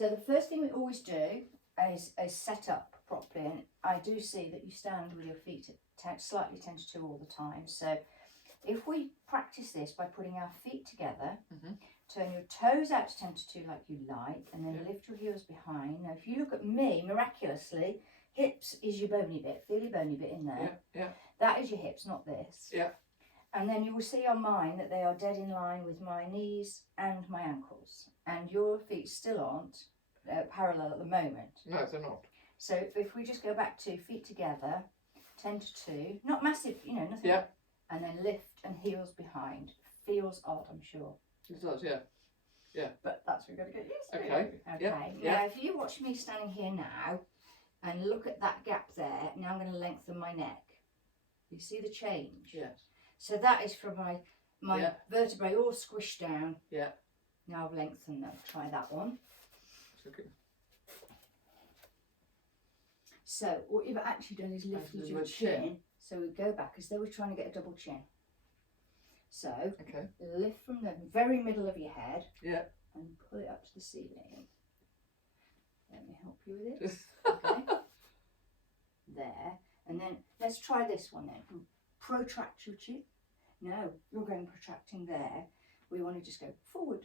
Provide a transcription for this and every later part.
So the first thing we always do is set up properly, and I do see that you stand with your feet at slightly 10 to 2 all the time. So if we practice this by putting our feet together, turn your toes out to 10 to 2 like you like, and then lift your heels behind. Now if you look at me, miraculously, hips is your bony bit. Feel your bony bit in there. That is your hips, not this. And then you will see on mine that they are dead in line with my knees and my ankles. And your feet still aren't parallel at the moment. No, they're not. So if we just go back to feet together, 10 to 2, not massive, you know, nothing. And then lift and heels behind. Feels odd, I'm sure. It does, yeah. But that's what we've got to get used to. Okay. Now if you watch me standing here now and look at that gap there, now I'm going to lengthen my neck. You see the change? Yes. So that is from my vertebrae all squished down. Now I've lengthened them. Try that one. Okay. So what you've actually done is lifted your chin. So we go back as though we're trying to get a double chin. So lift from the very middle of your head and pull it up to the ceiling. Let me help you with this. Okay. There. And then let's try this one then. Protract your chin. No, you're going protracting there. We want to just go forward.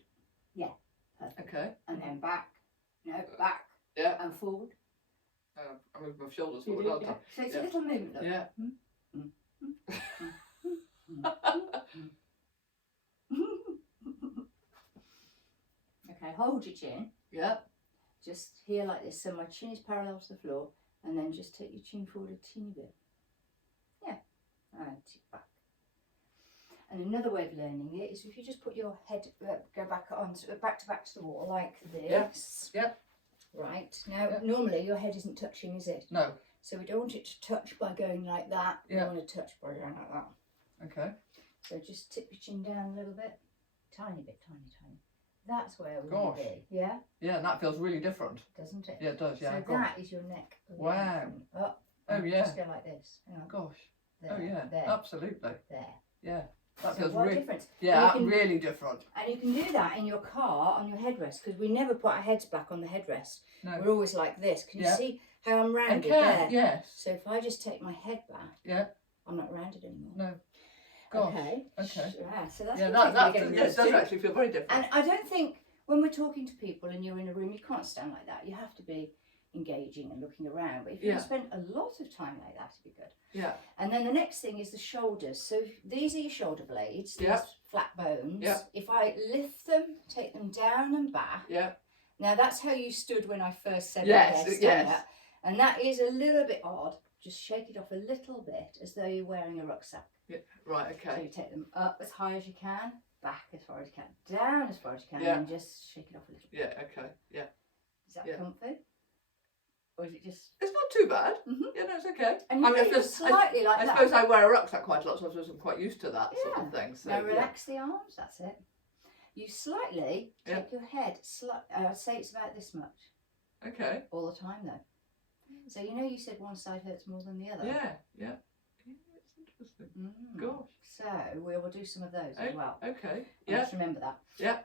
Yeah. Perfect. Okay. And then back. No, back. And forward. I move my shoulders forward, aren't I? So it's a little movement. Look. Okay, hold your chin. Just here like this, so my chin is parallel to the floor, and then just take your chin forward a teeny bit. And tip back. And another way of learning it is if you just put your head, go back to the wall like this. Right, now normally your head isn't touching, is it? No. So we don't want it to touch by going like that. We want to touch by going like that. Okay. So just tip your chin down a little bit. Tiny bit, tiny. That's where we want to be. Yeah? Yeah, and that feels really different. Doesn't it? Yeah, it does, So that is your neck. Wow. Up. Oh, yeah. Just go like this. Gosh. There, oh, yeah. There. Absolutely. There. Yeah. That So feels what a really difference. Yeah, really different. And you can do that in your car on your headrest, because we never put our heads back on the headrest. No. We're always like this. Can you see how I'm rounded Okay, there? yes. So if I just take my head back, I'm not rounded anymore. No. Gosh. Okay. Okay. Yeah, so that's that does actually feel very different. And I don't think when we're talking to people and you're in a room, you can't stand like that. You have to be engaging and looking around. But if you spend a lot of time like that, it'd be good. Yeah. And then the next thing is the shoulders. So these are your shoulder blades, these flat bones. Yeah. If I lift them, take them down and back. Yeah. Now that's how you stood when I first said yes. And that is a little bit odd. Just shake it off a little bit as though you're wearing a rucksack. Yeah. Right, okay. So you take them up as high as you can, back as far as you can, down as far as you can, and just shake it off a little bit. Yeah, okay. Yeah. Is that comfy? Or is it just... It's not too bad. Yeah, no, it's okay. And you feel slightly like that. I suppose I wear a rucksack quite a lot, so I suppose I'm quite used to that sort of thing. So, now relax the arms, that's it. You slightly take your head, I'd say it's about this much. Okay. All the time though. So you know you said one side hurts more than the other? Yeah. It's interesting. Gosh. So we will do some of those as well. Okay. Let's remember that. Yeah.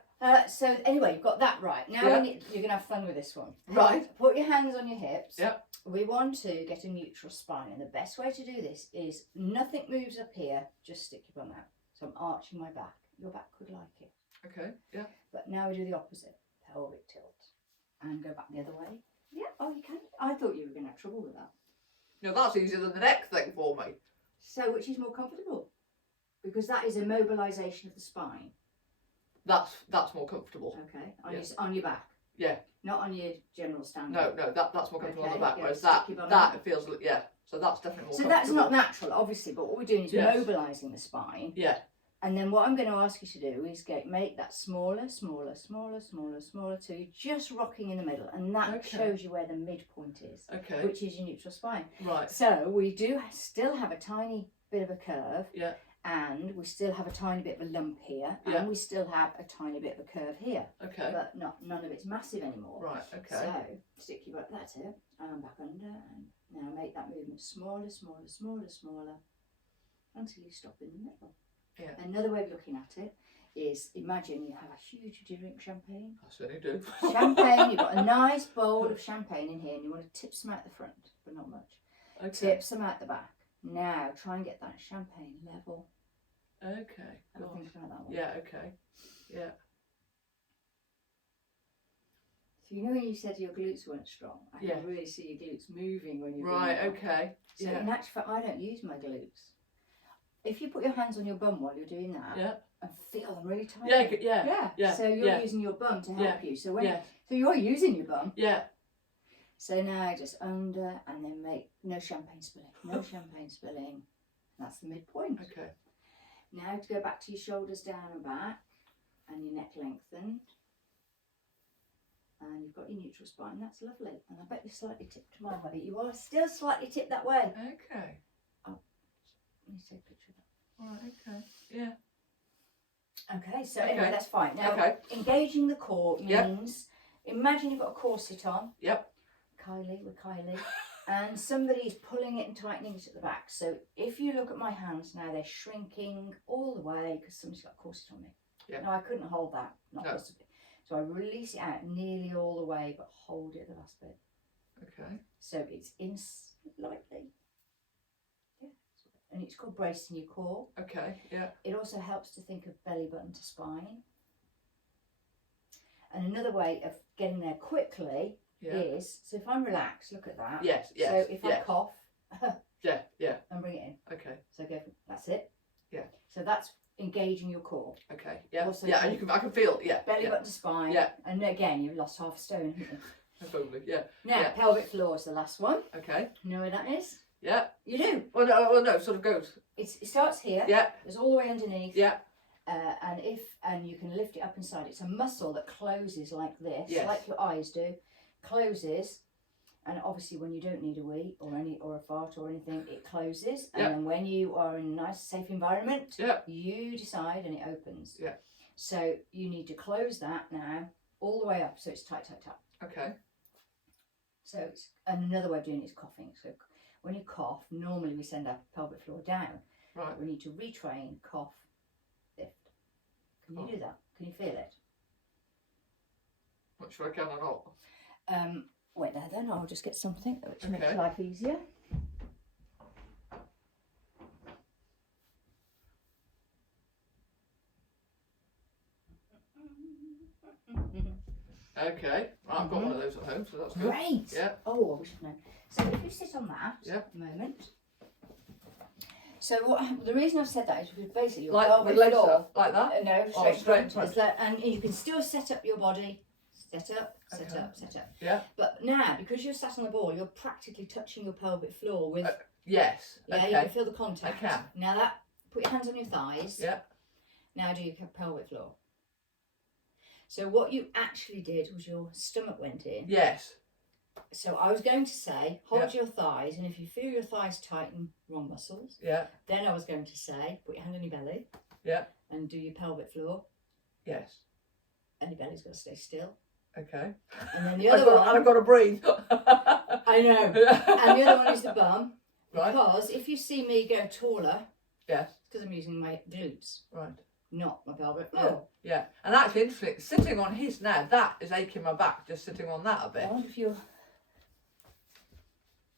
So anyway, you've got that right. Now you're going to have fun with this one. Right. Put your hands on your hips. Yep. We want to get a neutral spine, and the best way to do this is nothing moves up here, just stick your bum out. So I'm arching my back. Your back could like it. Okay, yeah. But now we do the opposite. Pelvic tilt. And go back the other way. Yeah, oh you can. I thought you were going to have trouble with that. No, that's easier than the next thing for me. So which is more comfortable? Because that is a mobilisation of the spine. That's more comfortable. Okay, on your back. Yeah. Not on your general standing. No, that's more comfortable on the back. Yeah, whereas that feels, so that's definitely more comfortable. So that's not natural, obviously, but what we're doing is mobilising the spine. Yeah. And then what I'm going to ask you to do is make that smaller, till you're just rocking in the middle, and that shows you where the midpoint is, which is your neutral spine. Right. So we do still have a tiny bit of a curve, yeah, and we still have a tiny bit of a lump here, and we still have a tiny bit of a curve here. Okay. But none of it's massive anymore. Right. Okay. So stick your butt. That's it. And back under, and now make that movement smaller, until you stop in the middle. Yeah. Another way of looking at it is imagine you have a huge, do you drink champagne? I certainly do. Champagne, you've got a nice bowl of champagne in here and you want to tip some out the front, but not much. Okay. Tip some out the back. Now try and get that champagne level. Okay. Have a Gosh. think about that one. Yeah. Okay. Yeah. So you know when you said your glutes weren't strong, I Yeah. can really see your glutes moving when you're Right. doing that. Okay. So Yeah. in actual fact, I don't use my glutes. If you put your hands on your bum while you're doing that Yeah. and feel them really tight. Yeah. Yeah. Yeah. Yeah. So you're Yeah. using your bum to help Yeah. you. So when Yeah. so you're using your bum. Yeah. So now just under and then make no champagne spilling. No champagne spilling. That's the midpoint. Okay. Now to go back to your shoulders down and back and your neck lengthened. And you've got your neutral spine. That's lovely. And I bet you're slightly tipped to my body. You are still slightly tipped that way. Okay. Let me take a picture of that. All right. Okay. Yeah. Okay, so Okay. anyway, that's fine. Now, Okay. engaging the core Yep. means, imagine you've got a corset on. Yep. Kylie, and somebody's pulling it and tightening it at the back. So if you look at my hands now, they're shrinking all the way because somebody's got a corset on me. Yep. No, I couldn't hold that, not No. possibly. So I release it out nearly all the way, but hold it the last bit. Okay. So it's in slightly. Yeah. And it's called bracing your core. Okay. Yeah. It also helps to think of belly button to spine. And another way of getting there quickly Yeah. is, so if I'm relaxed, look at that. Yes. Yes. So if I yes. cough Yeah. Yeah. and bring it in. Okay. So go, that's it. Yeah. So that's engaging your core. Okay. Yeah. Also, yeah. And you can. I can feel. Yeah. Belly yeah. button to spine. Yeah. And again, you've lost half a stone, haven't you? Probably. Yeah. Now, Yeah. pelvic floor is the last one. Okay. You know where that is? Yeah. You do. Well, no. Well, no. It sort of goes. It starts here. Yeah. It's all the way underneath. Yeah. And you can lift it up inside. It's a muscle that closes like this, Yes. like your eyes do. Closes, and obviously when you don't need a wee or a fart or anything, it closes. And Yeah. then when you are in a nice, safe environment, Yeah. you decide and it opens. Yeah. So you need to close that now all the way up, so it's tight, tight, tight. Okay. So it's and another way of doing it is coughing. So when you cough, normally we send our pelvic floor down. Right. We need to retrain, cough, lift. Can you Oh. do that? Can you feel it? Not sure I can or not. Wait there then, I'll just get something which makes Okay. life easier. Okay. Right, I've got one of those at home, so that's good. Great! Yeah. Oh, I wish I'd known. So if you sit on that Yeah. a moment. So the reason I've said that is because basically your Like pelvic with legs floor, up, like that. no, Oh, straight straight front, front. is that, and you can still set up your body, set up, set Okay. up, set up. Yeah. But now, because you're sat on the ball, you're practically touching your pelvic floor with, Yes. yeah, you Okay. can feel the contact. I can. Now that, put your hands on your thighs. Yeah. Now do your pelvic floor. So what you actually did was your stomach went in. Yes. So I was going to say, hold your thighs, and if you feel your thighs tighten, wrong muscles. Yeah. Then I was going to say, put your hand on your belly. Yeah. And do your pelvic floor. Yes. And your belly's got to stay still. Okay. And then the other one, And I've got to breathe. I know. And the other one is the bum. Right. Because if you see me go taller, Yes. it's because I'm using my glutes, Right. not my pelvic Yeah. floor. Yeah. And actually, interesting. Sitting on his now, that is aching my back. Just sitting on that a I bit. wonder if you're.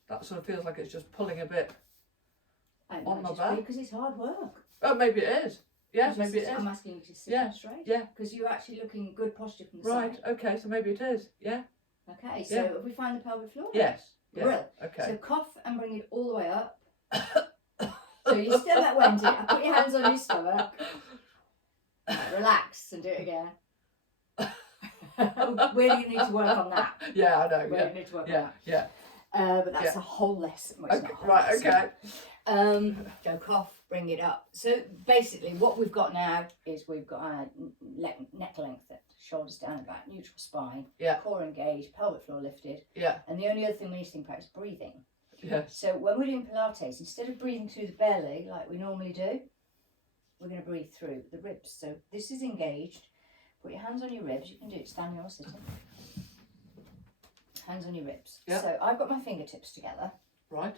That sort of feels like it's just pulling a bit. On my back? Because it's hard work. Oh, maybe it is. Yes, Because maybe it I'm is. asking you to sit Yeah, up straight. yeah. Because you're actually looking good posture from the Right. side. Okay. So maybe it is. Yeah. Okay, so Yeah. if we find the pelvic floor. Yes. Yeah. Brill. Okay. So cough and bring it all the way up. So you're still at Wendy. Put your hands on your stomach. Relax and do it again. Where do you need to work on that? Yeah, I know. Where do Yeah. you need to work on Yeah. that? Yeah. But that's Yeah. a whole lesson. Well, it's Okay. not a whole Right. lesson. Okay. Go cough, bring it up. So basically what we've got now is we've got our neck length, shoulders down and back, neutral spine, Yeah. core engaged, pelvic floor lifted. Yeah. And the only other thing we need to think about is breathing. Yes. So when we're doing Pilates, instead of breathing through the belly like we normally do, we're going to breathe through the ribs. So this is engaged. Put your hands on your ribs. You can do it standing or sitting. Hands on your ribs. Yeah. So I've got my fingertips together. Right.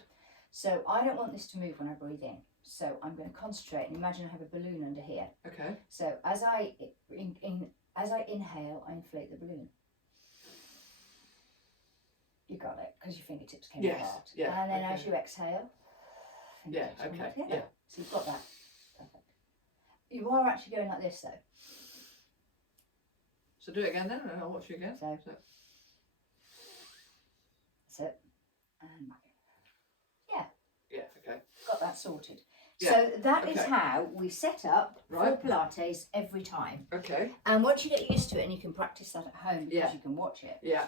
So I don't want this to move when I breathe in. So I'm going to concentrate and imagine I have a balloon under here. Okay. So as I inhale, I inflate the balloon. You got it, because your fingertips came Yes, apart. yeah, And then okay. as you exhale, Yeah, fingertips come okay, together. yeah. So you've got that. Perfect. You are actually going like this though. So do it again then, and I'll watch you again. So- That's it. And back in. Yeah, okay. Got that sorted. Yeah, So that is okay. how we set up Right. for Pilates every time. Okay. And once you get used to it, and you can practice that at home because Yeah. you can watch it, Yeah,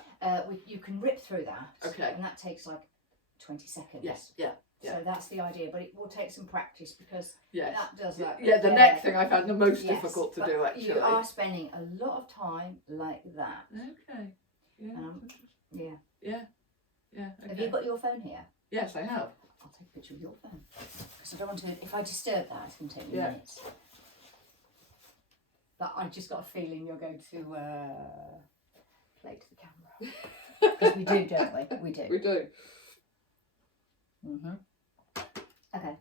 you can rip through that. Okay. And that takes like 20 seconds. yes, yeah, yeah. So that's the idea, but it will take some practice because yes. that does Yeah, that. yeah, the neck thing I found the most Yes, difficult to but do actually. You are spending a lot of time like that. Okay. Yeah. Yeah. Yeah. Yeah. Okay. Have you got your phone here? Yes, I have. I'll take a picture of your phone because I don't want to. If I disturb that, it's going to take me Yeah. minutes. But I just got a feeling you're going to play to the camera because we do, don't we? We do. We do. Mhm. Okay.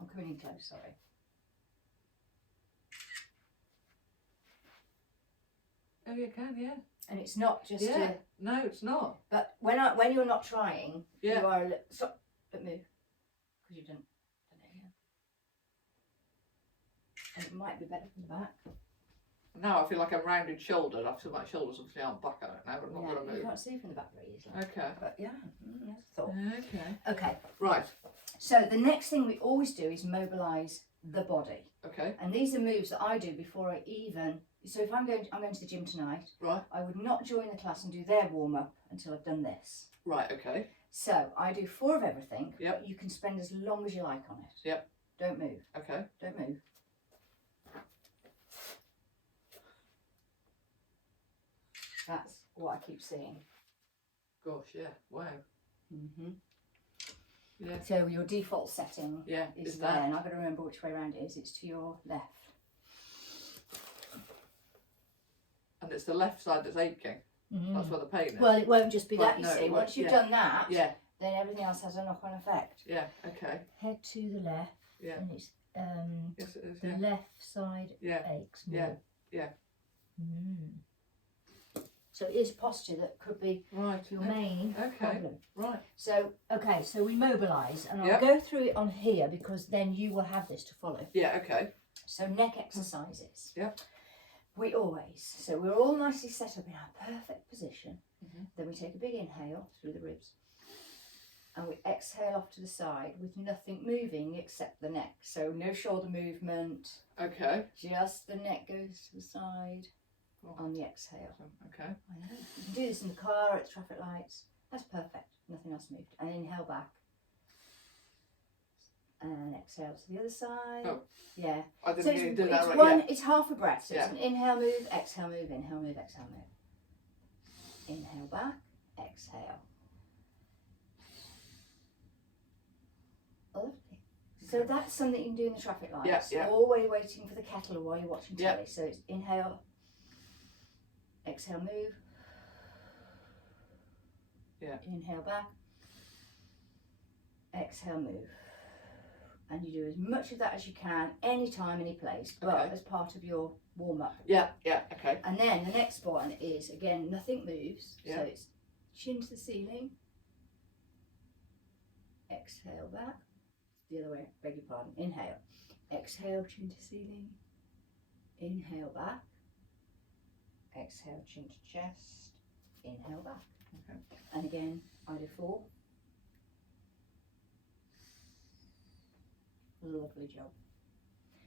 I'm coming in close. Sorry. Oh, you can, yeah. And it's not just Yeah. No, it's not. but when you're not trying, Yeah. you are a little, stop, don't move, because you've done it here. And it might be better from the back. Now I feel like I'm rounded shouldered. I feel my shoulders obviously aren't back out now, but I'm not Yeah, going to you move. can't see from the back very easily. Okay. But yeah, that's a thought. Okay. Okay, Right. so the next thing we always do is mobilise the body. Okay. And these are moves that I do before I even, so if I'm going to the gym tonight, Right. I would not join the class and do their warm-up until I've done this. Right. Okay. So I do 4 of everything, Yep. but you can spend as long as you like on it. Yep. Don't move, Okay. don't move. That's what I keep seeing. Gosh. Yeah. Wow. hmm Yeah. So your default setting Yeah. is Is there, that? and I've got to remember which way around it is. It's to your left. And it's the left side that's aching. That's where the pain is. Well, it won't just be Well, that, you no, see. it won't, Once you've yeah. done that, Yeah. then everything else has a knock-on effect. Yeah. Okay. Head to the left, Yeah. and it's Yes, it is. the Yeah. left side Yeah. aches more. Yeah. Yeah. So it is posture that could be Right. your main Okay. problem. Right. So, okay, so we mobilise, and I'll Yep. go through it on here because then you will have this to follow. Yeah. Okay. So neck exercises. Yep. So we're all nicely set up in our perfect position. Mhm. Then we take a big inhale through the ribs. And we exhale off to the side with nothing moving except the neck. So no shoulder movement, Okay. just the neck goes to the side Oh. on the exhale. Okay. I know. You can do this in the car, at the traffic lights. That's perfect. Nothing else moved. And inhale back. And exhale to the other side. Oh. Yeah. I didn't So really it's, do that it's right. one. Yeah. It's half a breath. So Yeah. it's an inhale, move, exhale, move, inhale, move, exhale, move. Inhale back, exhale. Lovely. So that's something you can do in the traffic lights. Yeah. Or while you're waiting for the kettle or while you're watching Yeah. telly. So it's inhale, exhale, move. Yeah. Inhale back, exhale, move. And you do as much of that as you can, anytime, any place, but Okay. as part of your warm up. Yeah. Yeah. Okay. And then the next one is, again, nothing moves. Yeah. So it's chin to the ceiling. Exhale back. The other way, beg your pardon. Inhale. Exhale, chin to ceiling. Inhale back. Exhale, chin to chest. Inhale back. Okay. And again, I do 4. Lovely job.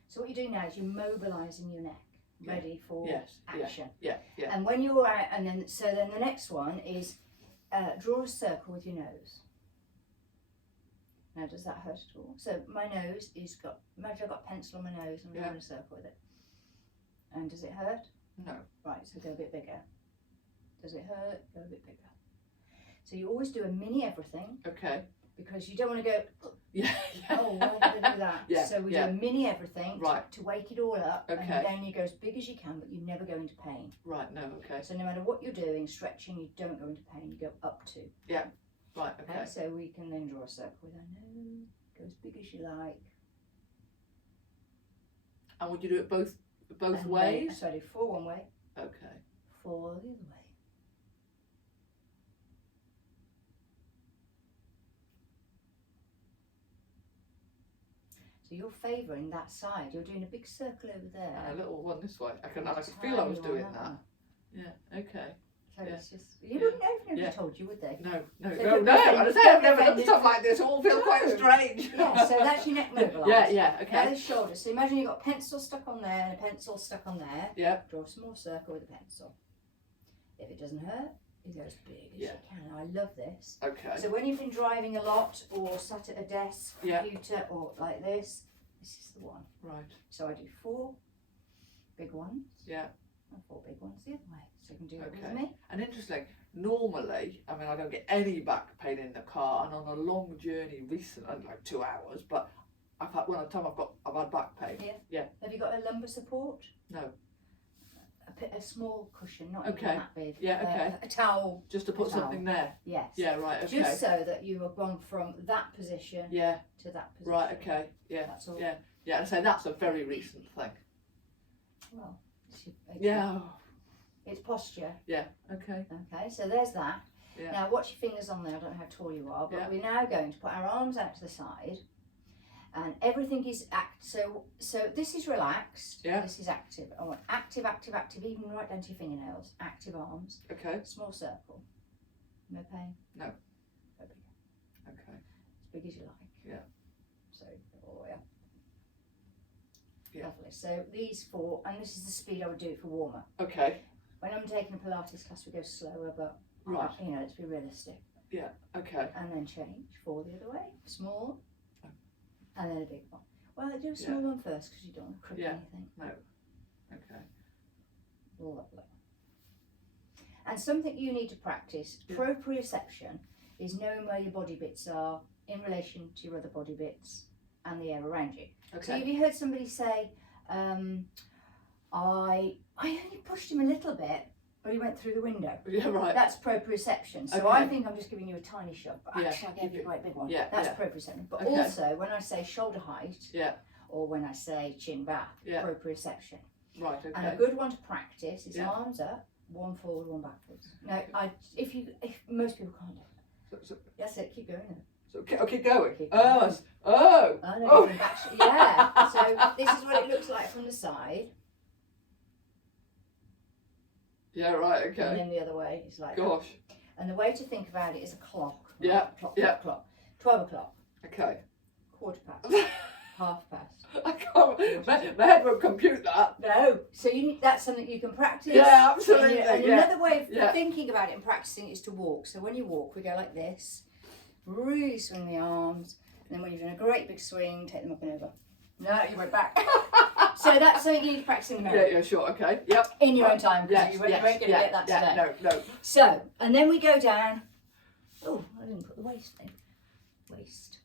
So what you're doing now is you're mobilising your neck, Yeah. ready for Yes. Yeah. action. Yeah. Yeah. And when you're out, and then the next one is draw a circle with your nose. Now, does that hurt at all? So my nose is imagine I've got a pencil on my nose and I'm Yeah. drawing a circle with it. And does it hurt? No. Right, so go a bit bigger. Does it hurt? Go a bit bigger. So you always do a mini everything Okay. because you don't want to go, Yeah. oh, why did I do that? Yeah, So we yeah. do a mini everything Right. to wake it all up. Okay. And then you go as big as you can, but you never go into pain. Right. No. Okay. So no matter what you're doing, stretching, you don't go into pain, you go up to. Yeah. Right. Okay, Okay. so we can then draw a circle with our nose, go as big as you like. And would you do it both And then- ways? so I do 4 one way, Okay. 4 the other way. So you're favouring that side. You're doing a big circle over there. And a little one this way. I can and a feel I was tiny one doing that. one. Yeah. Okay. So Yeah. it's just, you wouldn't know if nobody Yeah. told you, would they? No. No. So No. don't No. be offended. As I say, I've Don't be never done offended. stuff like this. It all feels quite No. strange. Yeah, so that's your neck mobilised. Yeah. Yeah. Now Okay. the shoulders. So imagine you've got a pencil stuck on there and a pencil stuck on there. Yeah. Draw a small circle with a pencil. If it doesn't hurt, you go as big as Yeah. you can. I love this. Okay. So when you've been driving a lot or sat at a desk, Yeah. computer or like this is the one. Right. So I do 4 big ones Yeah. and 4 big ones the other way. So you can do it Okay. with me. And interesting. Normally, I mean, I don't get any back pain in the car, and on a long journey recently, like 2 hours, but I've had I've had back pain. Yeah. Yeah. Have you got a lumbar support? No. A small cushion, not Okay. even that big. Yeah, okay. A towel, Just to put towel. something there. yes. Yeah. Right. Okay. Just so that you have gone from that position Yeah. to that position. Right. Okay. Yeah. That's all. Yeah. Yeah. And so that's a very recent thing. Well, Yeah. it's posture. Yeah. Okay. Okay, so there's that. Yeah. Now watch your fingers on there. I don't know how tall you are, but Yeah. we're now going to put our arms out to the side, and everything is so this is relaxed. Yeah. This is active. I want active, active, active, even right down to your fingernails. Active arms. Okay. Small circle. No pain. No. Go big. Okay. As big as you like. Yeah. So all the way up. Yeah. Lovely. So these 4, and this is the speed I would do it for warmer. Okay. When I'm taking a Pilates class, we go slower, but Right. you know, let's be realistic. Okay. And then change 4 the other way, small, Oh. and then a big one. Well, do a small one first because you don't want to cripple Yeah. anything. No. Okay. Lovely. And something you need to practice, Yeah. proprioception, is knowing where your body bits are in relation to your other body bits and the air around you. So Okay. have you heard somebody say, I only pushed him a little bit, but he went through the window? Yeah. Right. That's proprioception. So Okay. I think I'm just giving you a tiny shove, but Yeah, actually I gave you a great big one. yeah, That's yeah. proprioception. But Okay. also when I say shoulder height, Yeah. or when I say chin back, Yeah. proprioception. Right. And a Okay. good one to practice is Yeah. arms up, one forward, one backwards. Now, if most people can't do it. So, That's it. Keep going. Then. keep going. Keep Oh. going. Oh. I know. Oh. Yeah. So this is what it looks like from the side, Yeah. Right. and Okay. then the other way is like that. Gosh. And the way to think about it is a clock. right? Yeah, Clock. yeah. Clock. Clock. 12 o'clock. Okay. Quarter past. Half past. I can't. My head won't compute that. No. So that's something you can practice. Yeah, absolutely, And yeah. another way of Yeah. thinking about it and practicing is to walk. So when you walk, we go like this. Really swing the arms. And then when you've done a great big swing, take them up and over. No, you went back. So that's something you need to practice in the mirror. Yeah. Sure. Okay. Yep. In your own time, because Yes. you ain't going to yeah, get that today. yeah, No. So, and then we go down. Oh, I didn't put the waist in. Waist.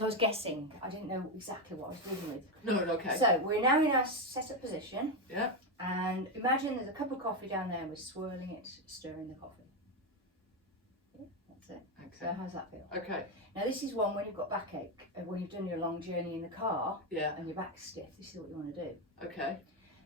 I was guessing. I didn't know exactly what I was dealing with. No. Okay. So we're now in our set-up position. Yeah. And imagine there's a cup of coffee down there and we're swirling it, stirring the coffee. Yeah, that's it. So Okay. how's that feel? Okay. Now this is one when you've got backache, and when you've done your long journey in the car Yeah. and your back's stiff, this is what you want to do. Okay.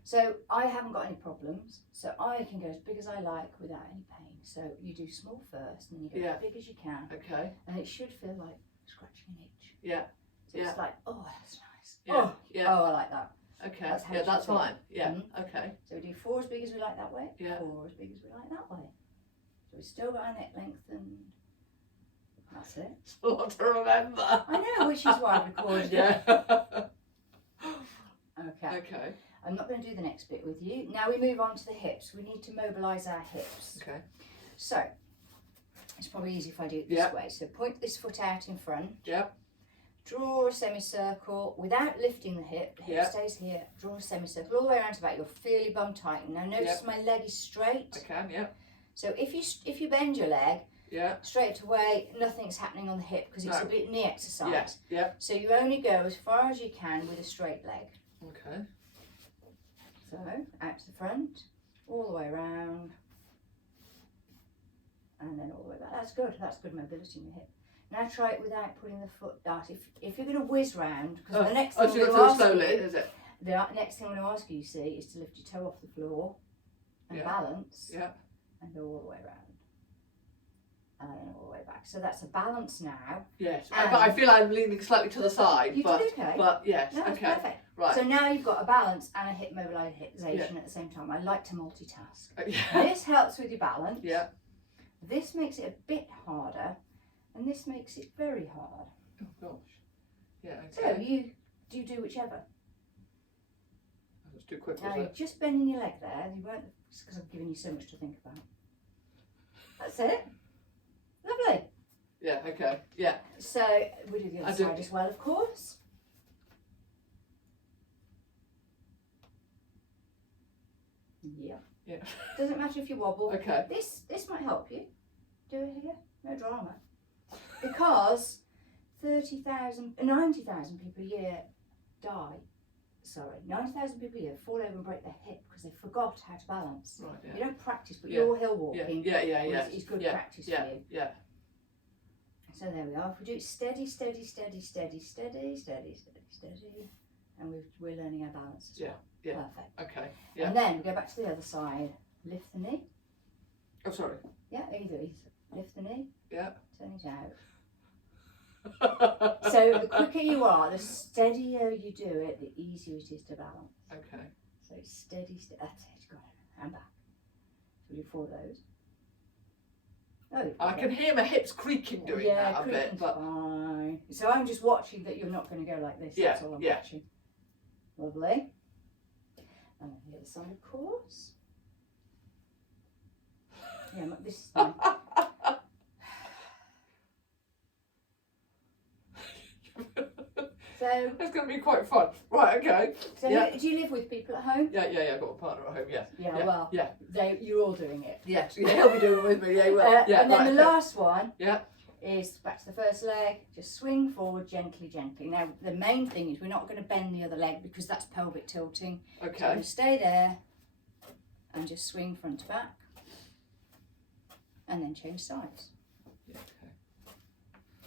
So I haven't got any problems, so I can go as big as I like without any pain. So you do small first, and then you go Yeah. as big as you can, Okay. and it should feel like scratching an itch. Yeah. So Yeah. it's like, oh, that's nice. Yeah. Oh, Yeah. oh, I like that. Okay. That's how Yeah. it That's should feel. fine. Yeah. Mhm. Okay. So we do 4 as big as we like that way, Yeah. 4 as big as we like that way. So we've still got our neck lengthened. That's it. It's a lot to remember. I know, which is why I've recorded it. Yeah. Okay. Okay. I'm not going to do the next bit with you. Now we move on to the hips. We need to mobilise our hips. Okay. So, it's probably easy if I do it this Yeah. way. So point this foot out in front. Yep. Draw a semicircle without lifting the hip. The hip Yeah. stays here. Draw a semicircle all the way around to the back. You'll feel your bum tighten. Now notice my leg is straight. I can. Yep. So if you bend your leg Yeah. straight away, nothing's happening on the hip because it's No. a bit knee exercise. Yes. Yep. So you only go as far as you can with a straight leg. Okay. So out to the front, all the way around, and then all the way back. That's good. That's good mobility in your hip. Now try it without putting the foot out. If you're going to whiz round, because the next thing so I'm you going got to to do it ask slowly, you, is it? the next thing I'm going to ask you, you see, is to lift your toe off the floor and Yeah. balance, Yeah. and go all the way around, and then all the way back. So that's a balance now. Yes, And- but I feel I'm leaning slightly to the side. You but, did okay. But yes, No, it's okay. perfect. Right. So now you've got a balance and a hip mobilisation at the same time. I like to multitask. Yeah. This helps with your balance. Yeah. This makes it a bit harder, and this makes it very hard. Oh gosh. Yeah. So Okay. you do whichever. That's too quick, Now was you're it? just bending your leg there. You won't, because I've given you so much to think about. That's it. Lovely. Yeah. Okay. Yeah. So we do the I other do- side as well, of course. Yeah. Yeah. Doesn't matter if you wobble. Okay. This might help you. Do it here. No drama. Because 90,000 people a year die. Sorry, 90,000 people a year fall over and break their hip because they forgot how to balance. Right. You Yeah. don't practice, but Yeah. your hill Yeah. walking Yeah. Yeah. Yeah. is good Yeah. practice Yeah. for you. Yeah. So there we are. If we do it steady, steady, steady, steady, steady, steady, steady, steady, and we're learning our balance as well. Yeah. Perfect. Okay. Yeah. And then we go back to the other side. Lift the knee. Oh, sorry. Yeah, either. Lift the knee. Yeah. Turn it out. So the quicker you are, the steadier you do it, the easier it is to balance. Okay. So steady, that's it, got it. And back. So we do 4 of those. Oh, you've I got can it. hear my hips creaking doing that a bit, creaking's but fine. So I'm just watching that you're not going to go like this. Yeah, That's all I'm yeah. watching. Lovely. And then the other side, of course. Yeah, this is mine. So, it's going to be quite fun. Right. Okay. so Yeah. do you live with people at home? Yeah. Yeah. Yeah. I've got a partner at home. Yes. Yeah, Yeah, well, yeah. you're all doing it. Yes. Yeah. He'll be doing it with me. Yeah. He will. Yeah. And then right, the okay. last one Yeah. is back to the first leg. Just swing forward gently, gently. Now, the main thing is we're not going to bend the other leg because that's pelvic tilting. So I'm Okay. going to stay there and just swing front to back. And then change sides. Yeah, okay.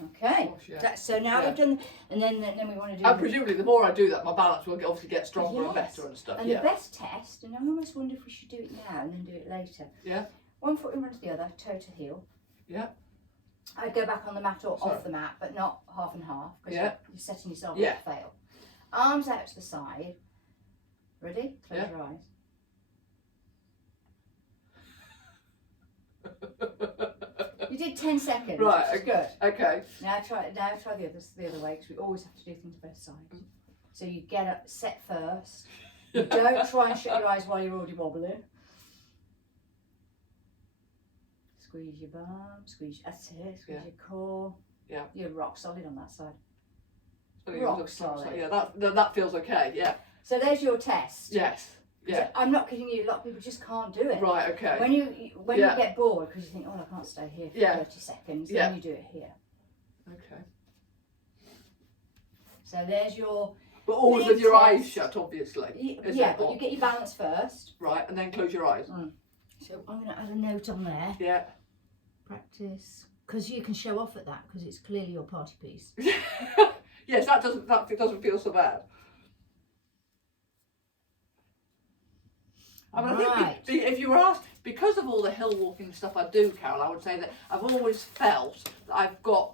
Okay. Gosh, yeah. So now Yeah. we've done, and then we want to do. And presumably, the more I do that, my balance will obviously get stronger and Yes. better and stuff. And Yeah. the best test, and I almost wonder if we should do it now and then do it later. Yeah. One foot in front of the other, toe to heel. Yeah. I'd go back on the mat or Sorry. off the mat, but not half and half because Yeah. you're setting yourself Yeah. up to fail. Arms out to the side. Ready? Close Yeah. your eyes. You did 10 seconds. Right, Which is good. Okay. Now try the other way because we always have to do things both sides. So you get up, set first. You don't try and shut your eyes while you're already wobbling. Squeeze your bum, that's it, squeeze Yeah. your core. Yeah. You're rock solid on that side. So Rock you're- solid. Yeah. That feels okay. Yeah. So there's your test. Yes. Yeah. So I'm not kidding you, a lot of people just can't do it. Right. Okay. When you Yeah. get bored because you think, oh, I can't stay here for Yeah. 30 seconds, Yeah. then you do it here. Okay. So there's your, But always Big with your eyes test. shut, obviously. Is yeah, it? but you get your balance first. Right, and then close your eyes. So I'm going to add a note on there. Yeah. Practice. Because you can show off at that because it's clearly your party piece. Yes, that doesn't feel so bad. I mean, I Right. think if you were asked, because of all the hill walking stuff I do, Carol, I would say that I've always felt that I've got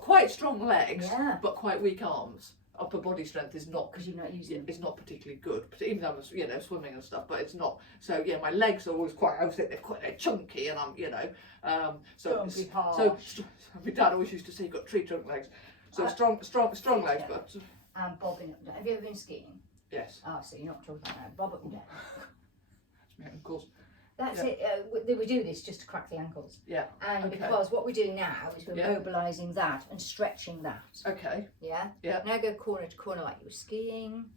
quite strong legs, Yeah. but quite weak arms. Upper body strength is not Because you're not using them. it's not particularly good, even though I'm swimming and stuff. But it's not. So yeah, my legs are always quite. I always think they're chunky, and I'm Don't be harsh. so my dad always used to say you've got tree trunk legs. So strong legs, yeah. but And bobbing up and down. Have you ever been skiing? yes, Oh, so you're not talking about that. Bob up and down. my ankles. That's Yeah. it. We do this just to crack the ankles. Yeah. And Okay. because what we're doing now is we're Yeah. mobilising that and stretching that. Okay. Yeah? Yeah. Now go corner to corner like you were skiing.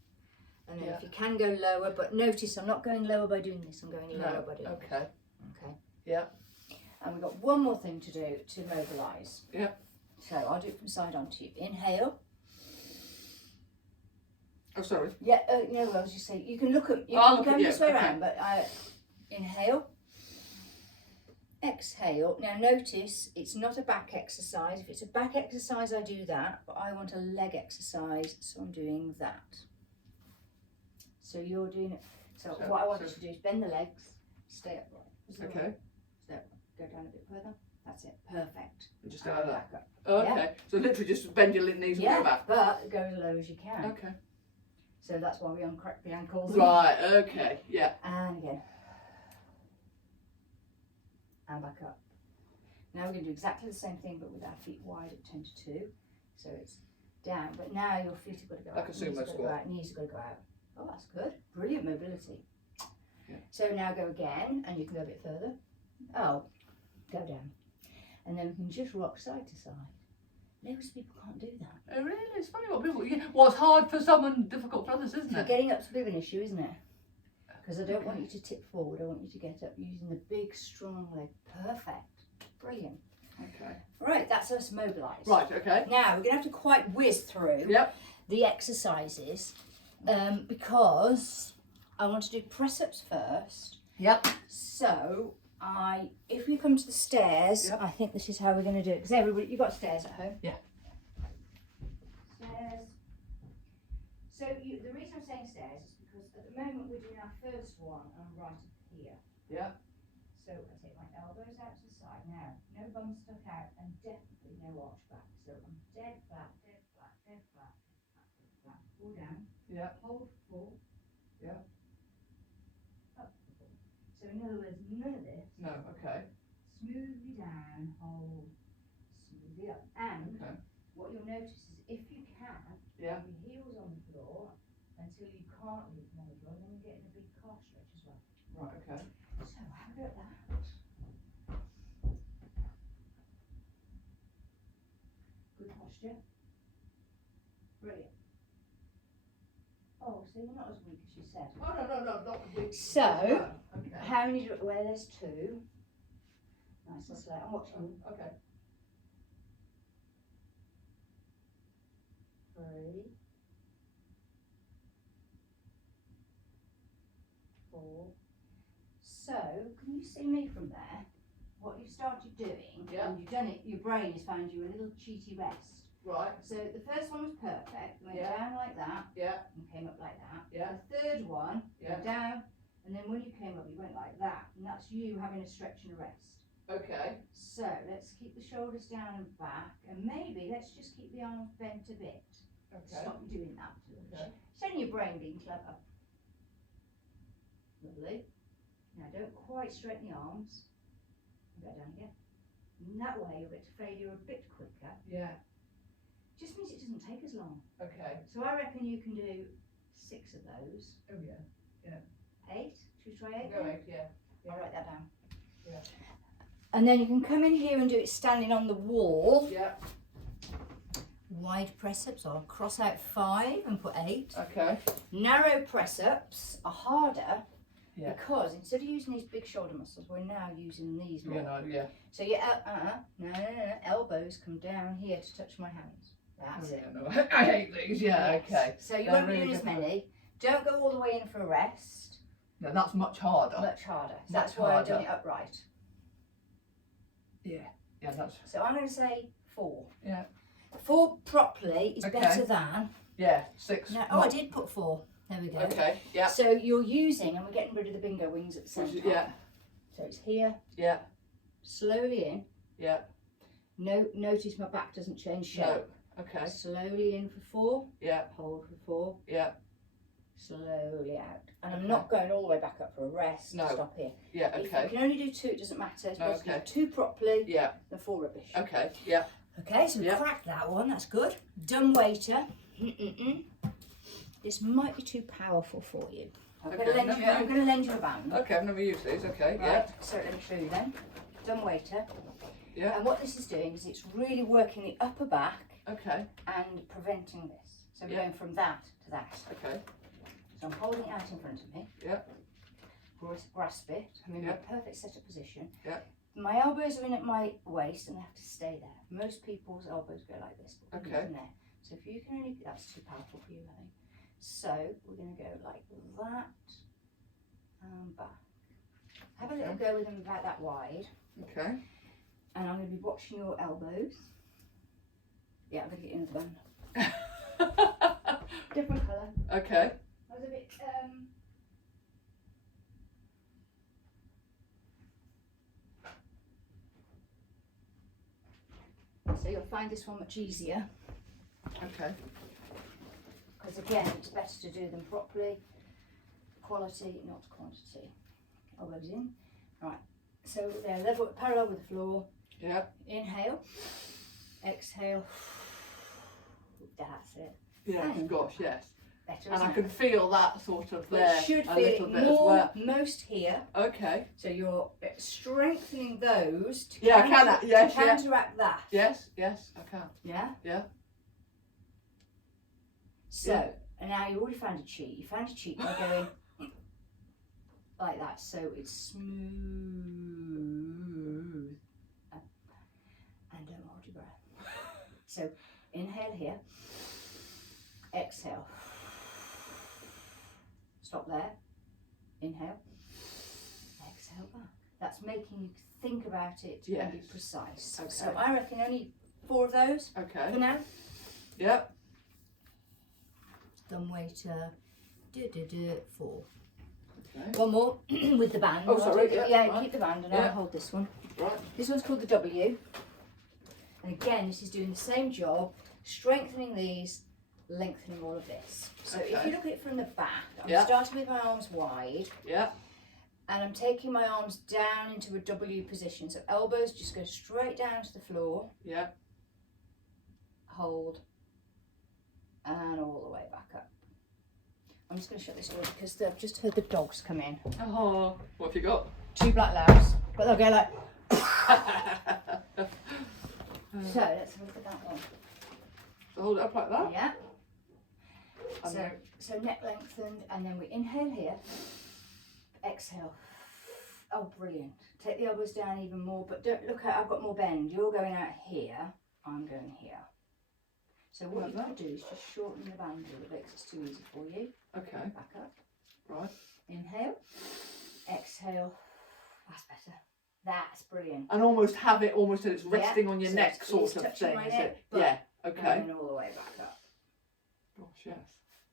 And then Yeah. if you can go lower, but notice I'm not going lower by doing this, I'm going lower No. by doing Okay. this. Okay. Yeah. And we've got one more thing to do to mobilise. Yeah. So I'll do it from side on to you. Inhale. Oh, sorry. Yeah, no, I was just saying, you can look at, you I'll can look go at you, this way okay. around, but inhale. exhale. Now notice it's not a back exercise. If it's a back exercise, I do that, but I want a leg exercise, so I'm doing that. So you're doing it. So what I want you to do is bend the legs, stay upright. Okay. Stay upright. Go down a bit further. That's it. Perfect. Just And like that. back up. Okay. Yeah. So literally just bend your knees and Yeah, go back. but go as low as you can. Okay. So that's why we uncrack the ankles. Right. Okay. Yeah. And again. And back up. Now we're going to do exactly the same thing, but with our feet wide at 10 to 2. So it's down, but now your feet have got to go Like out. a sumo Knees have got to go squat. out. Knees have got to go out. Oh, that's good. Brilliant mobility. Yeah. So now go again, and you can go a bit further. Oh, go down. And then we can just rock side to side. Most people can't do that. Oh, really? It's funny what people. Well, it's hard for some and difficult for others, isn't So it? getting up's a bit of an issue, isn't it? Because I don't want you to tip forward. I want you to get up using the big, strong leg. Perfect. Brilliant. Okay. Right, that's us mobilised. Right. Okay. Now, we're going to have to quite whiz through Yep. the exercises because I want to do press-ups first. Yep. So, if we come to the stairs, Yep. I think this is how we're going to do it. Because everybody, you've got stairs at home? Yeah. Stairs. So, the reason I'm saying stairs is because at the moment we're doing our first one and I'm right up here. Yeah. So I take my elbows out to the side now. No bum stuck out and definitely no arch back. So I'm dead flat, dead flat, dead flat, dead flat. Pull down. Yeah. Hold full. Yeah. Up full. So in other words, none of this. No. Okay. Smoothly down, hold, smoothly up. And Okay. what you'll notice is if you can, Yeah. your heels on the floor until you can't leave them on the floor, then you're getting a big calf stretch as well. Right. Okay. So have a go at that. Good posture. Brilliant. Oh, so you're not as weak as you said. Oh no, not weak. So, Okay. how many do where there's 2? Nice and slow. I'm watching you. Okay. 3, 4. So, can you see me from there? What you've started doing, Yeah. and you've done it, your brain has found you a little cheaty rest. Right. So the first one was perfect, went Yeah. down like that Yeah. and came up like that. Yeah. The third one, Yeah. went down, and then when you came up, you went like that, and that's you having a stretch and a rest. Okay. So let's keep the shoulders down and back, and maybe let's just keep the arms bent a bit. Okay. Stop you doing that too much. Okay. It's only your brain being clever. Lovely. Now don't quite straighten the arms. Go down again. And that way you'll get to failure a bit quicker. Yeah. Just means it doesn't take as long. Okay. So I reckon you can do 6 of those. Oh yeah. 8? Should we try 8? Going. Yeah. I'll write that down. Yeah. And then you can come in here and do it standing on the wall. Yeah. Wide press ups, I'll cross out 5 and put 8. Okay. Narrow press ups are harder Yeah. because instead of using these big shoulder muscles, we're now using these more. Yeah. No. Yeah. So your no, elbows come down here to touch my hands. That's Oh, it. yeah. No. I hate these. Yeah. Yes. Okay. So you They're won't be really doing as difficult. many. Don't go all the way in for a rest. No, that's much harder. Much harder. Much That's why I've done harder. it upright. Yeah. Yeah. That's. So I'm going to say 4. Yeah. 4 properly is Okay. better than. Yeah. 6. No, oh, I did put 4. There we go. Okay. Yeah. So you're using, and we're getting rid of the bingo wings at the same time. Yeah. So it's here, Yeah. slowly in. Yeah. No, notice my back doesn't change shape. No. Okay. Slowly in for 4. Yeah. Hold for 4. Yeah. Slowly out. And I'm Okay. not going all the way back up for a rest. No. Stop here. Yeah. If you Okay. can only do 2, it doesn't matter. It's better to do Okay. 2 properly Yeah. than 4 rubbish. Okay. Yeah. Okay, so we Yeah. cracked that one. That's good. Dumb waiter. This might be too powerful for you. I'm Okay, going no, to lend you a band. Okay. I've never used these. Okay. Right, so let me show you then. Dumb waiter. Yeah. And what this is doing is it's really working the upper back Yeah. Okay. and preventing this. So we're Yeah. going from that to that. Okay. So I'm holding it out in front of me. Yeah. Grasp it. I'm in Yeah. a perfect setup position. Yeah. My elbows are in at my waist and they have to stay there. Most people's elbows go like this, but Okay. in there. So if you can only, that's too powerful for you, I think. So we're going to go like that and back Have a little go with them about that wide. Okay. And I'm going to be watching your elbows. Yeah, I'm going to get in the band. Different colour. Okay. I was a bit, so you'll find this one much easier. Okay. Because again, it's better to do them properly. Quality, not quantity. Elbows in. Right. So they're level, parallel with the floor. Yeah. Inhale. Exhale. That's it. Yes, gosh, yes. Better, And isn't I it? can feel that sort of Well, there you should a feel little it bit as more, well. most here. Okay. So you're strengthening those to, Yeah, I can, yes, to counteract that. Yes, yes, I can. Yeah? Yeah. So, Yeah. and now you already found a cheat. You found a cheat by going like that. So it's smooth. And don't hold your breath. So inhale here. Exhale. Stop there. Inhale. Exhale back. That's making you think about it and be Yes. precise. Okay. So I reckon only 4 of those for Okay. now. Yep. Dumb way to do 4. Okay. One more with the band. Oh, sorry, yeah, right. Keep the band and Yeah. I'll hold this one. Right. This one's called the W. And again, this is doing the same job, strengthening these, lengthening all of this. So if Okay. you look at it from the back, I'm Yeah. starting with my arms wide Yeah. and I'm taking my arms down into a W position. So elbows just go straight down to the floor, Yeah. hold, and all the way back up. I'm just going to shut this door because I've just heard the dogs come in. Oh, what have you got? 2 black labs, but they'll go like. So let's have a look at that one. So hold it up like that. Yeah. And So neck lengthened, and then we inhale here. Exhale. Oh, brilliant. Take the elbows down even more, but don't look at. I've got more bend. You're going out here. I'm going here. So what Like you that? could do is just shorten the band a little bit 'cause it's too easy for you. Okay. Back up. Right. Inhale. Exhale. That's better. That's brilliant. And almost have it almost that it's resting on your so neck it's sort of touching thing. my Is neck, it? but- Yeah. Okay. And then all the way back up. Gosh, yes.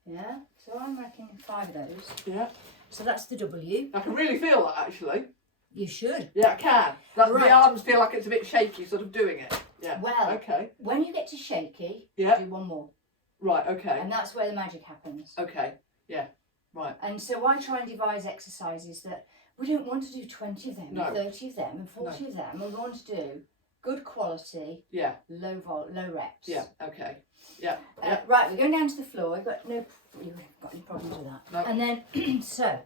Yeah. So I'm reckoning 5 of those. Yeah. So that's the W. I can really feel that actually. You should. Yeah, I can. That, Right. The arms feel like it's a bit shaky, sort of doing it. Yeah. Well, Okay. when you get to shaky, Yeah. do one more. Right. Okay. And that's where the magic happens. Okay. Yeah. Right. And so I try and devise exercises that we don't want to do 20 of them, No. 30 of them, and 40 of them. We want to do good quality, Yeah. low reps. Yeah. Okay. Yeah. Right, we're going down to the floor. You've got any problems with that. No. And then, so,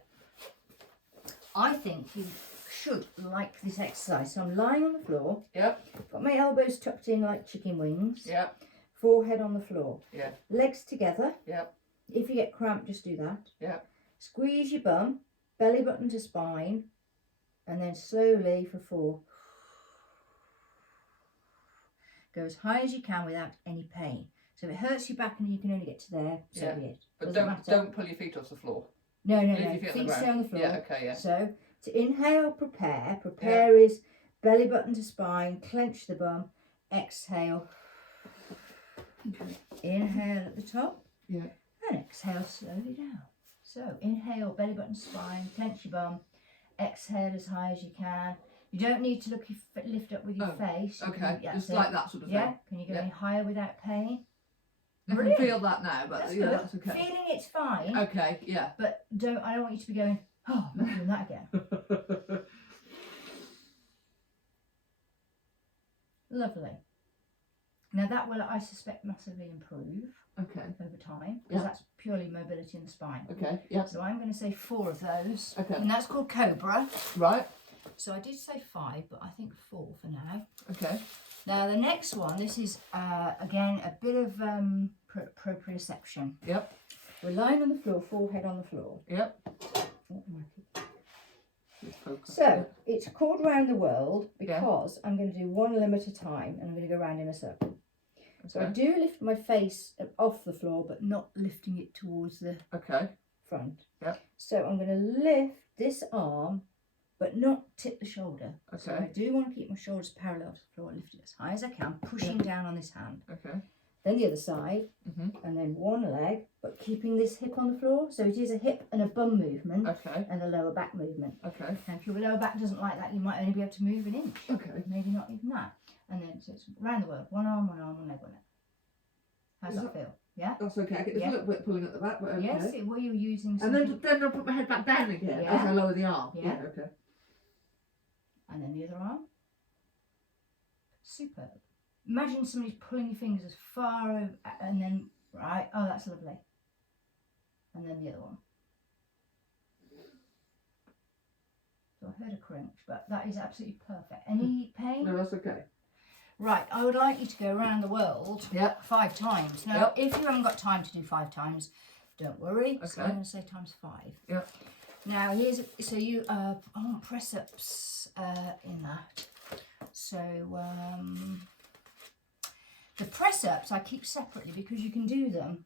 I think you should like this exercise. So I'm lying on the floor. Yeah. Got my elbows tucked in like chicken wings. Yeah. Forehead on the floor. Yeah. Legs together. Yeah. If you get cramp, just do that. Yeah. Squeeze your bum, belly button to spine, and then slowly for 4. Go as high as you can without any pain. So if it hurts your back and you can only get to there, so Yeah. be it. But Doesn't don't matter. don't pull your feet off the floor. No, Leave your feet on the feet stay ground. on the floor. Yeah. Okay. Yeah. So to inhale, prepare. Prepare is belly button to spine, clench the bum, exhale. Okay. Inhale at the top. Yeah. And exhale slowly down. So inhale, belly button, spine, clench your bum. Exhale as high as you can. You don't need to lift up with your Oh, face. You Okay. can- Just so- like that sort of thing. Yeah. Can you go Yeah. any higher without pain? I can Brilliant. feel that now, but That's yeah, good. that's okay. Feeling it's fine, Okay. Yeah. but I don't want you to be going, oh, I'm not doing that again. Lovely. Now that will, I suspect, massively improve Okay. over time because Yeah. that's purely mobility in the spine. Okay. Yeah. So I'm going to say 4 of those. Okay. And that's called Cobra. Right. So I did say 5, but I think 4 for now. Okay. Now the next one, this is again a bit of proprioception. Yep. We're lying on the floor, forehead on the floor. Yep. Oh, Mikey. Just focus. So it's called Round the World because I'm going to do 1 limb at a time and I'm going to go round in a circle. So I Okay. do lift my face off the floor, but not lifting it towards the Okay. front. Yep. So I'm going to lift this arm but not tip the shoulder. So Okay. I do want to keep my shoulders parallel to the floor, lifted as high as I can, pushing down on this hand. Okay. Then the other side, and then one leg, but keeping this hip on the floor. So it is a hip and a bum movement Okay. and a lower back movement. Okay. Now, if your lower back doesn't like that, you might only be able to move an inch. Okay. Maybe not even that. And then so it's round the world. One arm, one leg, one leg. How's that feel? Yeah? That's okay. I get this Yeah. little bit pulling at the back, but okay. Yes, were you using And something? then I put my head back down again Yeah. as I lower the arm. Yeah. Okay. And then the other arm. Superb. Imagine somebody's pulling your fingers as far over, and then, right, oh, that's lovely. And then the other one. So I heard a crunch, but that is absolutely perfect. Any pain? No, that's okay. Right, I would like you to go around the world Yep. 5 times. Now, Yep. if you haven't got time to do 5 times, don't worry. So Okay. I'm going to say times 5. Yep. Now, here's, so you, I want press-ups in that. So, the press-ups I keep separately because you can do them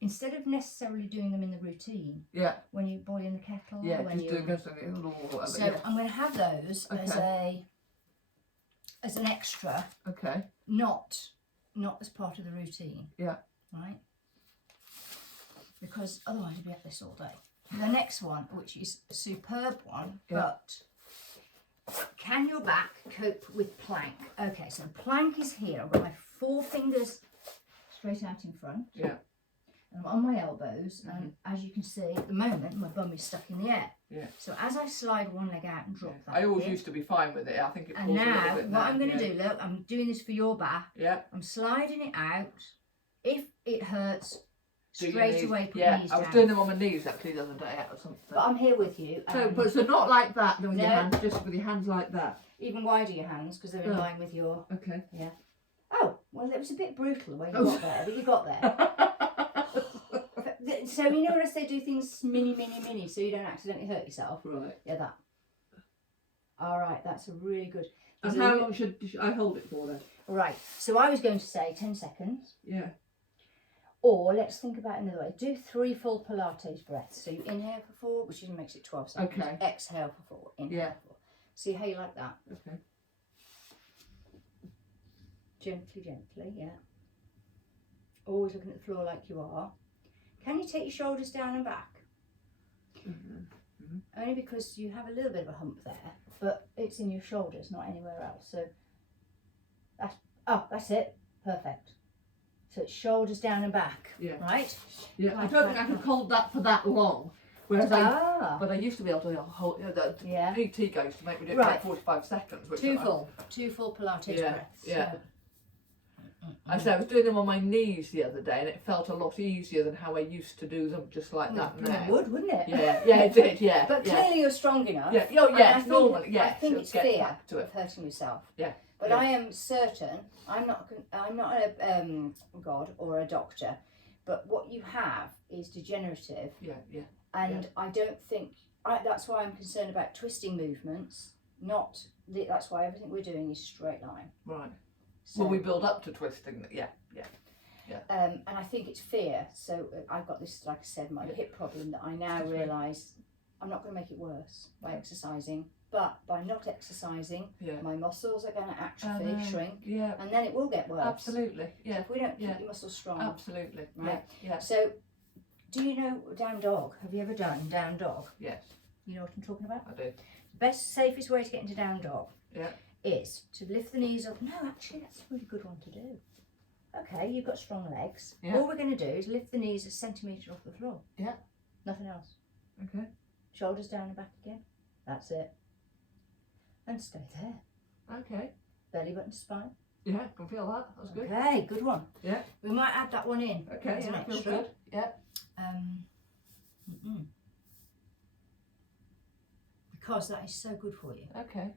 instead of necessarily doing them in the routine. Yeah. When you boil in the kettle. Yeah. when Just you, doing this and whatever. So Yeah. I'm going to have those as an extra, Okay. not as part of the routine. Yeah. Right? Because otherwise you'll be at this all day. The next one, which is a superb one, Yeah. but can your back cope with plank? Okay, so plank is here. I've got my 4 fingers straight out in front. Yeah. And I'm on my elbows, and as you can see, at the moment, my bum is stuck in the air. Yeah. So as I slide one leg out and drop that I always in, used to be fine with it. I think it and pulls a little now, bit what now. I'm going to Yeah. do, look, I'm doing this for your back. Yeah. I'm sliding it out. If it hurts, Do your straight knees. away put Yeah. knees I was down. doing them on my knees actually the other day or something. But I'm here with you. So not like that, with your No. hands, just with your hands like that. Even wider your hands because they're in Oh. line with your. Okay. Oh, well, it was a bit brutal the way you Oh. got there, but you got there. So you know as they do things mini, so you don't accidentally hurt yourself. Right. Yeah, that. All right, that's a really good. And how long should I hold it for then? Right. So I was going to say 10 seconds. Yeah. Or let's think about it another way. Do 3 full Pilates breaths. So you inhale for 4, which makes it 12 seconds. Okay. Exhale for 4. Inhale Yeah. for 4. See how you like that? Okay. Gently, yeah. Always looking at the floor like you are. Can you take your shoulders down and back? Only because you have a little bit of a hump there, but it's in your shoulders, not anywhere else. So that's it. Perfect. So it's shoulders down and back. Yeah. Right? Yeah. I don't think I could hold that for that long. Whereas but I used to be able to hold. Yeah. PT guys to make me do it Right. for like 45 seconds. Which 2 I- full Pilates Yeah, breaths. yeah. So, I said I was doing them on my knees the other day, and it felt a lot easier than how I used to do them, just like that it now. would, wouldn't it? Yeah, it did. Yeah, But yeah. clearly you're strong enough. Yeah, oh And yeah, I think, normally, yeah. I think so it's get fear back to of it. hurting yourself. Yeah. But yeah. I am certain, I'm not a god or a doctor, but what you have is degenerative, Yeah, yeah. and I don't think, that's why I'm concerned about twisting movements, that's why everything we're doing is straight line. Right. So, Well, we build up to twisting. Yeah, yeah. and I think it's fear. So I've got this, like I said, my hip problem that I now Just right. realise I'm not going to make it worse by exercising, but by not exercising, Yeah. my muscles are going to atrophy, shrink, Yeah. and then it will get worse. Absolutely. Yeah. If we don't keep Yeah. your muscles strong. Absolutely. Right. Yeah. Yeah. So, do you know down dog? Have you ever done down dog? Yes, You know what I'm talking about? I do. Best, safest way to get into down dog Yeah. is to lift the knees up. No, actually, that's a really good one to do. Okay, you've got strong legs. Yeah. All we're going to do is lift the knees a centimetre off the floor. Yeah. Nothing else. Okay. Shoulders down and back again. That's it. And stay there. Okay. Belly button to spine. Yeah, can feel that. That's good. Okay, good one. Yeah. We might add that one in. Okay. as an Yeah, feels extra. good. Yeah. Because that is so good for you. Okay.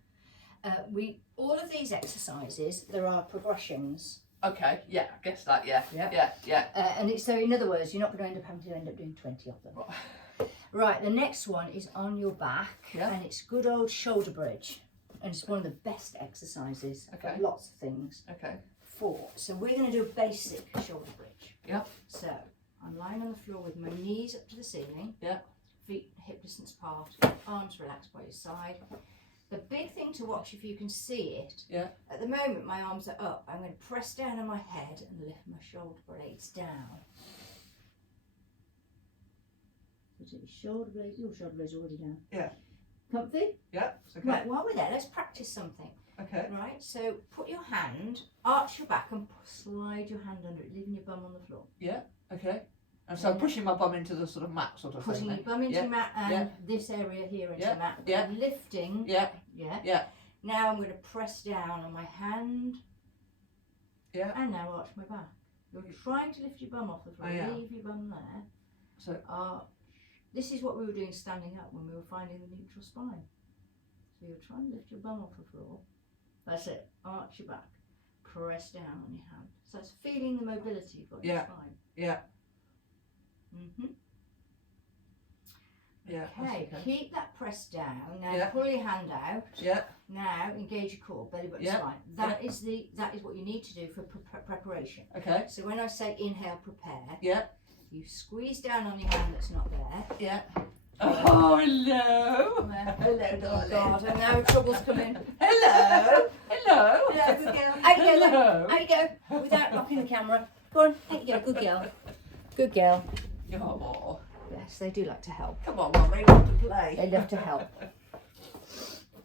All of these exercises, there are progressions, Okay. Yeah. I guess that. Yeah. Yep. Yeah. Yeah. and it's, so in other words, you're not going to end up doing 20 of them. Right, the next one is on your back, Yeah. and it's good old shoulder bridge, and it's one of the best exercises. Okay. For lots of things. Okay. So we're going to do a basic shoulder bridge. Yeah. So I'm lying on the floor with my knees up to the ceiling. Yeah. feet hip distance apart, arms relaxed by your side. The big thing to watch, if you can see it, Yeah. at the moment my arms are up. I'm going to press down on my head and lift my shoulder blades down. So take your shoulder blades already down. Yeah. Comfy? Yeah. It's okay. Right, while we're there, let's practice something. Okay. Right, so put your hand, arch your back and slide your hand under it, leaving your bum on the floor. Yeah. Okay. And so pushing my bum into the sort of mat sort of Putting thing. your bum into Yeah. the mat and Yeah. this area here into Yeah. the mat. Yeah. Lifting. Yeah. Yeah. Yeah. Now I'm going to press down on my hand. Yeah. And now arch my back. You're trying to lift your bum off the floor. I am. Leave your bum there. So Arch. This is what we were doing standing up when we were finding the neutral spine. So you're trying to lift your bum off the floor. That's it. Arch your back. Press down on your hand. So it's feeling the mobility you've got in your spine. yeah. Mm-hmm. Yeah. Okay, keep that pressed down. Now Yeah. pull your hand out. Yeah. Now engage your core, belly button Yeah. spine. That is what you need to do for preparation. Okay. So when I say inhale, prepare. Yeah. You squeeze down on your hand that's not there. Yeah. Oh, hello. Hello, oh God, and now trouble's coming. Hello. Hello. Hello, good girl. Out you go then. Hello. Out you go. Without knocking the camera. Go on, out you go. Good girl. Good girl. Oh, Yes, they do like to help. come on, Mum. We want to play. They love to help.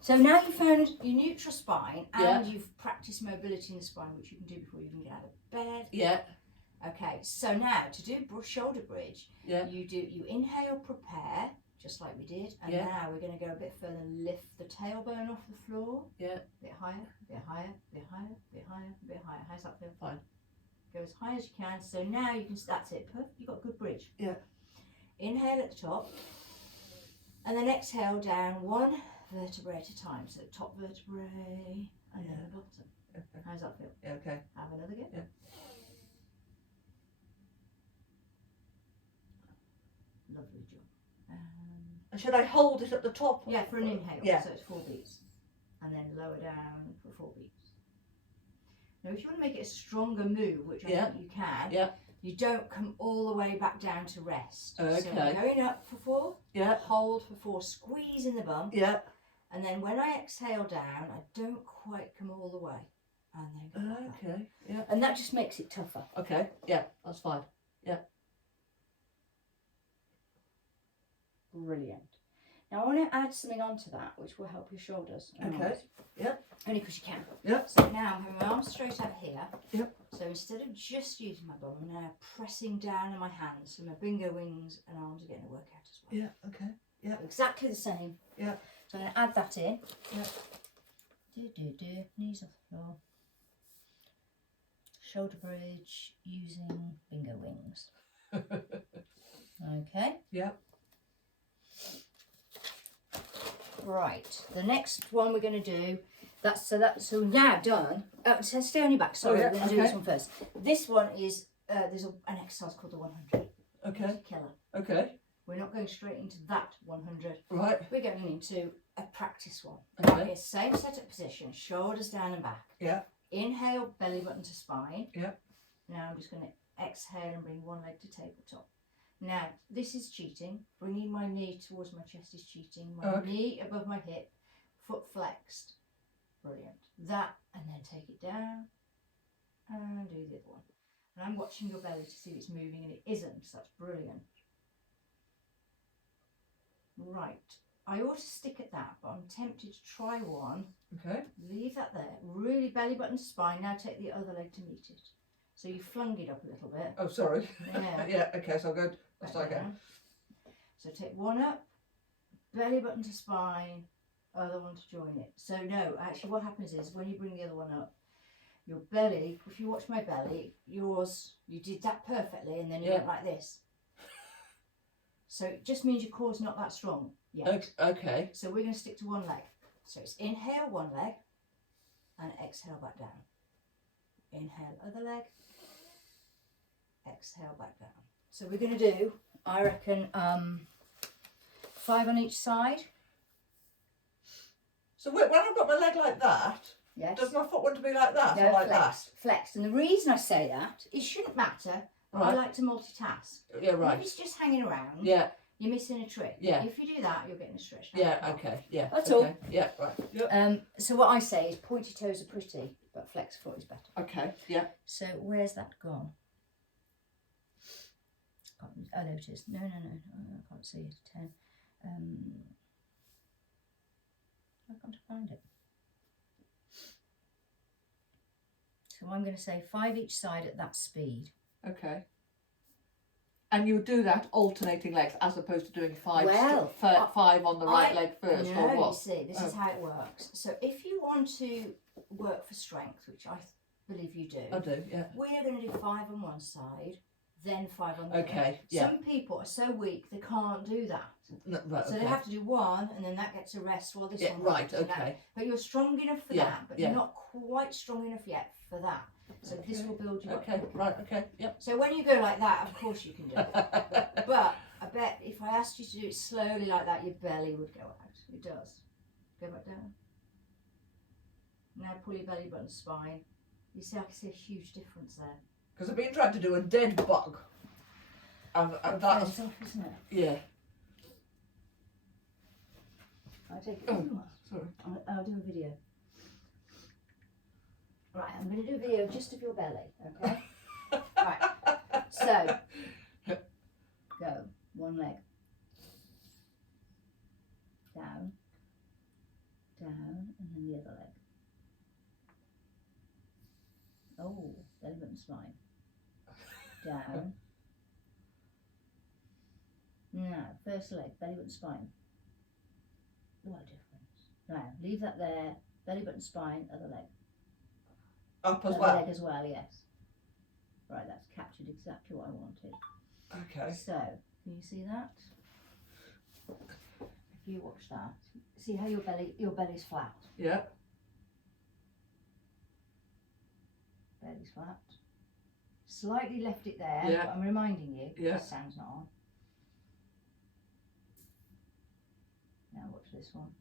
So now you've found your neutral spine and Yeah. you've practiced mobility in the spine, which you can do before you even get out of bed. Yeah. Okay, so now to do shoulder bridge, Yeah. you inhale, prepare, just like we did, and Yeah. now we're going to go a bit further and lift the tailbone off the floor. Yeah. A bit higher, a bit higher, a bit higher, a bit higher, a bit higher. How's that feel? Fine. Go as high as you can. So now you can. That's it. Perfect. You've got good bridge. Yeah. Inhale at the top, and then exhale down one vertebrae at a time. So top vertebrae and then the bottom. Okay. How's that feel? Yeah. Okay. Have another go. Yeah. Lovely job. And should I hold it at the top? Yeah, for an inhale. Yeah. So it's 4 beats, and then lower down for 4 beats. Now, if you want to make it a stronger move, which I Yeah. think you can, Yeah. you don't come all the way back down to rest. So Okay. going up for 4, Yeah. hold for 4, squeeze in the bum, Yeah. and then when I exhale down, I don't quite come all the way, and then go back up. Okay. Yeah. And that just makes it tougher. Okay. Yeah. That's fine. Brilliant. Now I want to add something onto that, which will help your shoulders. and Okay. arms. Yep. Only because you can. Yep. So now I'm having my arms straight out here. Yep. So instead of just using my bum, I'm now pressing down on my hands, so my bingo wings and arms are getting a workout as well. Yeah. Okay. Yeah. Exactly the same. Yeah. So I'm going to add that in. Yeah. Do. Knees off the floor. Shoulder bridge using bingo wings. Okay. Yeah. Right. The next one we're going to do. So now done. So stay on your back. Sorry, yeah, we're going to do this okay. one first. This one is there's an exercise called the 100. Okay. Killer. Okay. We're not going straight into that 100. Right. We're going into a practice one. Okay. It's same setup position, shoulders down and back. Yeah. Inhale, belly button to spine. Yeah. Now I'm just going to exhale and bring one leg to tabletop. Now, this is cheating. Bringing my knee towards my chest is cheating. My Okay. knee above my hip, foot flexed. Brilliant. That, and then take it down and do the other one. And I'm watching your belly to see if it's moving, and it isn't, so that's brilliant. Right. I ought to stick at that, but I'm tempted to try one. Okay. Leave that there. Really belly button to spine. Now take the other leg to meet it. So you flung it up a little bit. Oh, sorry. Yeah. Yeah. Okay. So I'll go. Let's Back start again. down. So take one up, belly button to spine, other one to join it. So no, actually what happens is when you bring the other one up, your belly, if you watch my belly, you did that perfectly and then you went like this. So it just means your core's not that strong yet. Okay. So we're going to stick to one leg. So it's inhale one leg and exhale back down. Inhale other leg, exhale back down. So we're going to do, I reckon, 5 on each side. So when I've got my leg like that, Yes. does my foot want to be like that No, or like flexed. Flexed. And the reason I say that, it shouldn't matter. But I Right. like to multitask. that? Yeah. If Right. it's just hanging around, Yeah. You're missing a trick. Yeah. If you do that, you're getting a stretch. Yeah, okay, yeah. That's okay. all. Yeah, right. Yep. So what I say is pointy toes are pretty, but flex foot is better. Okay, yeah. So where's that gone? Oh, there it is. No, I can't see it. 10. I've got to find it. So I'm going to say 5 each side at that speed. Okay. And you do that alternating legs as opposed to doing 5 Well, 5 on the right leg first, no, or what? you see, this is how it works. So if you want to work for strength, which I believe you do, I do, yeah. we are going to do 5 on one side, then 5 on the other. Okay, yeah. Some people are so weak they can't do that. No, right, So okay. they have to do one, and then that gets a rest while this Yeah, one right, goes, and that. okay. But you're strong enough for Yeah, that, but yeah. you're not quite strong enough yet for that. So this will build you up. Okay, right, okay, yep. So when you go like that, of course you can do it. But I bet if I asked you to do it slowly like that, your belly would go out. It does. Go back down. Now pull your belly button spine. You see, I can see a huge difference there. Because I've been trying to do a dead bug. And that's, off, isn't it? yeah. I take it. Oh, sorry. I'll do a video. Right, I'm going to do a video just of your belly, okay? Right, so, go, one leg. Down, down, and then the other leg. Oh, belly button spine. Down. Now, first leg, belly button spine. What a difference. Now, leave that there, belly button spine, other leg. Up as Other well. leg as well, yes. Right, that's captured exactly what I wanted. Okay. So, can you see that? If you watch that, see how your belly's flat. Yeah. Belly's flat. Slightly left it there, Yeah. but I'm reminding you, Yeah. the sound's not on. Now watch this one.